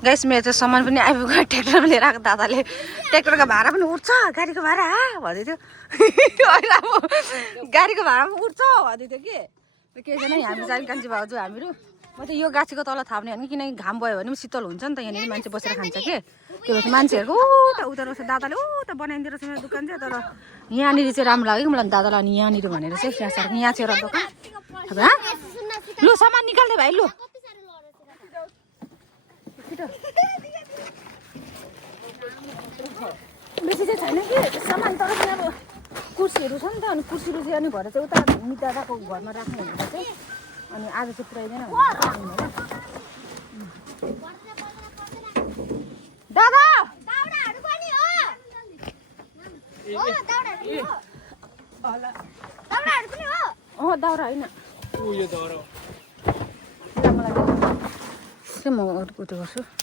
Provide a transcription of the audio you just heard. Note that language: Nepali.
गाइस मेरो चाहिँ सामान पनि आइपुग्यो ट्र्याक्टरमा लिएर आएको दादाले ट्र्याक्टरको भाडा पनि उठ्छ गाडीको भाडा भन्दै थियो अहिले अब गाडीको भाडा पनि उठ्छ भन्दै थियो के छैन हामी चाहिँ कान्छी भाउजू हामीहरू म त यो गाछीको तल थाप्ने भने किनकि घाम भयो भने पनि शीतल हुन्छ नि त यहाँनिर मान्छे बसेर खान्छ के भन्छ मान्छेहरूको उता रहेछ दादाले बनाइदिएर छ मेरो दोकान चाहिँ तर यहाँनिर चाहिँ राम्रो लाग्यो कि मलाई दादालाई अनि यहाँनिर भनेर चाहिँ यहाँ चाहिँ एउटा दोकान लु सामान निकाल्दै भाइ लु बेसी चाहिँ छैन कि सामान तर चाहिँ अब कुर्सीहरू छ नि त अनि कुर्सीहरू चाहिँ अनि भएर चाहिँ उता दादाको घरमा राख्नु भनेर चाहिँ अनि आज चाहिँ पुऱ्याइदैन दादा दाउरा होइन म अर्को गर्छु